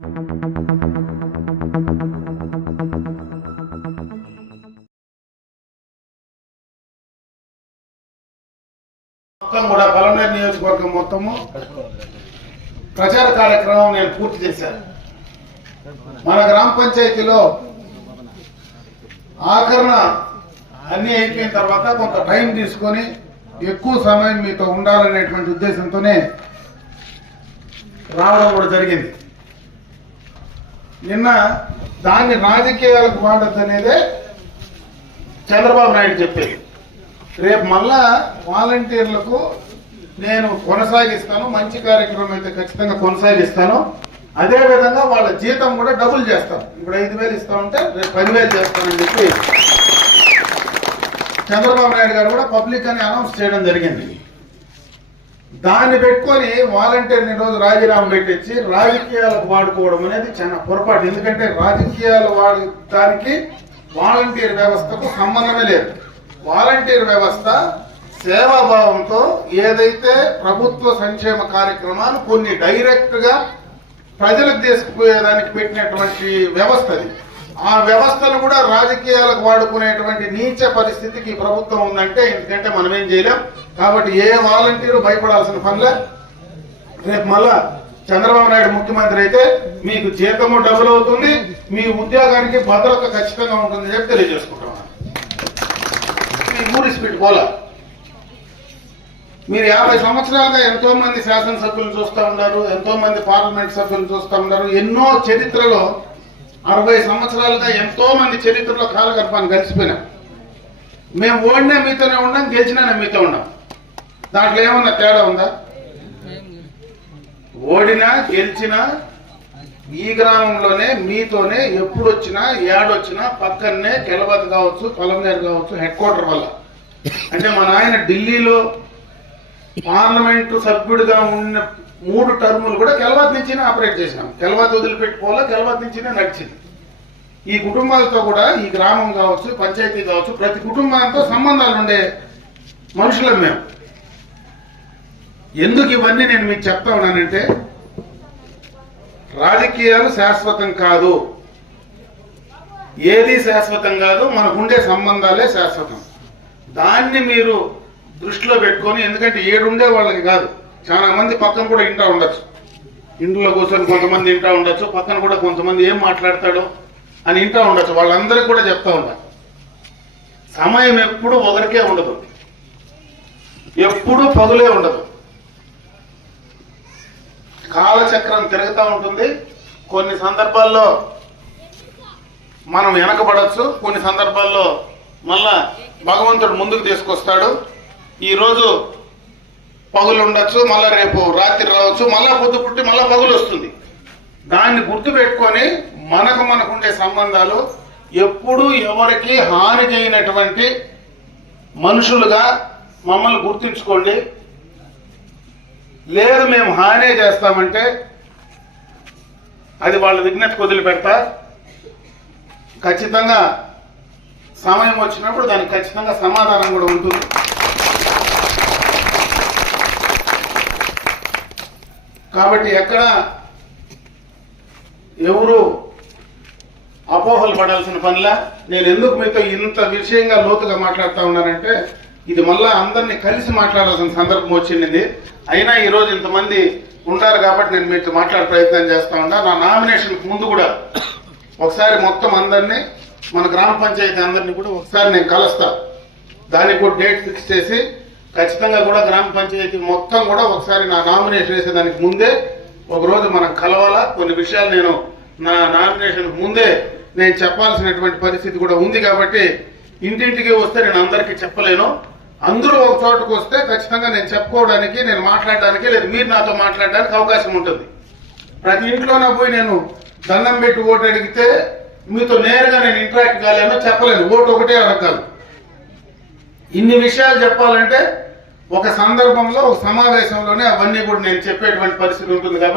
మొత్తం కూడా పలమనేరు నియోజకవర్గం మొత్తము ప్రచార కార్యక్రమం నేను పూర్తి చేశాను. మన గ్రామ పంచాయతీలో ఆఖరణ అన్ని అయిపోయిన తర్వాత కొంత టైం తీసుకొని ఎక్కువ సమయం మీతో ఉండాలనేటువంటి ఉద్దేశంతోనే రావడం కూడా జరిగింది. నిన్న దాన్ని రాజకీయాలకు వాడద్దు అనేదే చంద్రబాబు నాయుడు చెప్పేది. రేపు మళ్ళా వాలంటీర్లకు నేను కొనసాగిస్తాను, మంచి కార్యక్రమం అయితే ఖచ్చితంగా కొనసాగిస్తాను. అదేవిధంగా వాళ్ళ జీతం కూడా డబుల్ చేస్తాను. ఇప్పుడు 5,000 ఇస్తా ఉంటే రేపు 10,000 చేస్తానని చెప్పి చంద్రబాబు నాయుడు గారు కూడా పబ్లిక్ అని అనౌన్స్ చేయడం జరిగింది. దాన్ని పెట్టుకొని వాలంటీర్ని రోజు రాజీనామా పెట్టించి రాజకీయాలకు వాడుకోవడం అనేది చాలా పొరపాటు. ఎందుకంటే రాజకీయాలు వాడటానికి వాలంటీర్ వ్యవస్థకు సంబంధమే లేదు. వాలంటీర్ వ్యవస్థ సేవాభావంతో ఏదైతే ప్రభుత్వ సంక్షేమ కార్యక్రమాలు కొన్ని డైరెక్ట్ గా ప్రజలకు తీసుకుపోయేదానికి పెట్టినటువంటి వ్యవస్థ అది. ఆ వ్యవస్థను కూడా రాజకీయాలకు వాడుకునేటువంటి నీచ పరిస్థితికి ఈ ప్రభుత్వం ఉందంటే ఎందుకంటే మనం ఏం చేయలేం. కాబట్టి ఏ వాలంటీరు భయపడాల్సిన పనిలే. రేపు మళ్ళా చంద్రబాబు నాయుడు ముఖ్యమంత్రి అయితే మీకు జీతము డబుల్ అవుతుంది, మీ ఉద్యోగానికి భద్రత ఖచ్చితంగా ఉంటుంది చెప్పి తెలియజేసుకుంటాం. మీ ఊరి స్పీడ్ పోలా. మీరు 50 సంవత్సరాలుగా ఎంతో మంది శాసనసభ్యులు చూస్తూ ఉన్నారు, ఎంతో మంది పార్లమెంట్ సభ్యులు చూస్తూ ఉన్నారు. ఎన్నో చరిత్రలో 60 సంవత్సరాలుగా ఎంతో మంది చరిత్రలో కాలగర్భాన్ని కలిసిపోయినాం. మేము ఓడినా మీతోనే ఉన్నాం, గెలిచినా మీతో ఉన్నాం. దాంట్లో ఏమన్నా తేడా ఉందా? ఓడినా గెలిచినా ఈ గ్రామంలోనే మీతోనే ఎప్పుడు వచ్చినా ఏడొచ్చినా పక్కనే కెలవత్ కావచ్చు, పలమనేరు కావచ్చు, హెడ్ క్వార్టర్ వల్ల. అంటే మా నాయన ఢిల్లీలో పార్లమెంటు సభ్యుడిగా ఉన్న 3 టర్ములు కూడా కెలవత్ నుంచినే ఆపరేట్ చేసినాం. కెలవత్ వదిలిపెట్టుకోవాలా, కెలవత్ నుంచినే నడిచింది. ఈ కుటుంబాలతో కూడా ఈ గ్రామం కావచ్చు, పంచాయతీ కావచ్చు, ప్రతి కుటుంబాలతో సంబంధాలు ఉండే మనుషులం మేము. ఎందుకు ఇవన్నీ నేను మీకు చెప్తా ఉన్నానంటే రాజకీయాలు శాశ్వతం కాదు, ఏది శాశ్వతం కాదు, మనకుండే సంబంధాలే శాశ్వతం. దాన్ని మీరు దృష్టిలో పెట్టుకొని, ఎందుకంటే ఏడుండే వాళ్ళకి కాదు, చాలా మంది పక్కన కూడా ఇంటా ఉండొచ్చు, ఇంట్లో కూర్చొని కొంతమంది ఇంటా ఉండొచ్చు, పక్కన కూడా కొంతమంది ఏం మాట్లాడతాడో అని ఇంటా ఉండొచ్చు. వాళ్ళందరికీ కూడా చెప్తా ఉంటారు, సమయం ఎప్పుడు ఒకరికే ఉండదు, ఎప్పుడు పగులే ఉండదు. కాలచక్రం తిరుగుతూ ఉంటుంది. కొన్ని సందర్భాల్లో మనం వెనకబడచ్చు, కొన్ని సందర్భాల్లో మళ్ళా భగవంతుడు ముందుకు తీసుకొస్తాడు. ఈరోజు పగులు ఉండొచ్చు, మళ్ళా రేపు రాత్రి రావచ్చు, మళ్ళా పొద్దు పుట్టి మళ్ళా పగులు వస్తుంది. దాన్ని గుర్తు పెట్టుకొని మనకుండే సంబంధాలు ఎప్పుడు ఎవరికి హాని చేయనటువంటి మనుషులుగా మమ్మల్ని గుర్తుంచుకోండి. లేదు మేము హానే చేస్తామంటే అది వాళ్ళ విజ్ఞతకు వదిలిపెడతా. ఖచ్చితంగా సమయం వచ్చినప్పుడు దానికి ఖచ్చితంగా సమాధానం కూడా ఉంటుంది. కాబట్టి ఎక్కడ ఎవరు అపోహలు పడాల్సిన పనిలా. నేను ఎందుకు మీతో ఇంత విషయంగా లోతుగా మాట్లాడుతూ ఉన్నానంటే ఇది మళ్ళా అందరినీ కలిసి మాట్లాడాల్సిన సందర్భం వచ్చింది. అయినా ఈరోజు ఇంతమంది ఉంటారు కాబట్టి నేను మీతో మాట్లాడే ప్రయత్నం చేస్తా ఉన్నా. నా నామినేషన్కి ముందు కూడా ఒకసారి మొత్తం అందరినీ, మన గ్రామ పంచాయతీ అందరినీ కూడా ఒకసారి నేను కలుస్తా. దానికి కూడా డేట్ ఫిక్స్ చేసి ఖచ్చితంగా కూడా గ్రామ పంచాయతీ మొత్తం కూడా ఒకసారి నా నామినేషన్ వేసేదానికి ముందే ఒకరోజు మనం కలవాలా. కొన్ని విషయాలు నేను నా నామినేషన్ ముందే నేను చెప్పాల్సినటువంటి పరిస్థితి కూడా ఉంది. కాబట్టి ఇంటింటికి వస్తే నేను అందరికీ చెప్పలేను. అందరూ ఒక చోటుకు వస్తే ఖచ్చితంగా నేను చెప్పుకోవడానికి, నేను మాట్లాడడానికి, లేదు మీరు నాతో మాట్లాడడానికి అవకాశం ఉంటుంది. ప్రతి ఇంట్లోనే పోయి నేను దండం పెట్టి ఓటు అడిగితే మీతో నేరుగా నేను ఇంటరాక్ట్ కాలేనో చెప్పలేను. ఓటు ఒకటే అడగాలి. ఇన్ని విషయాలు చెప్పాలంటే ఒక సందర్భంలో, ఒక సమావేశంలోనే అవన్నీ కూడా నేను చెప్పేటువంటి పరిస్థితి ఉంటుంది. కాబట్టి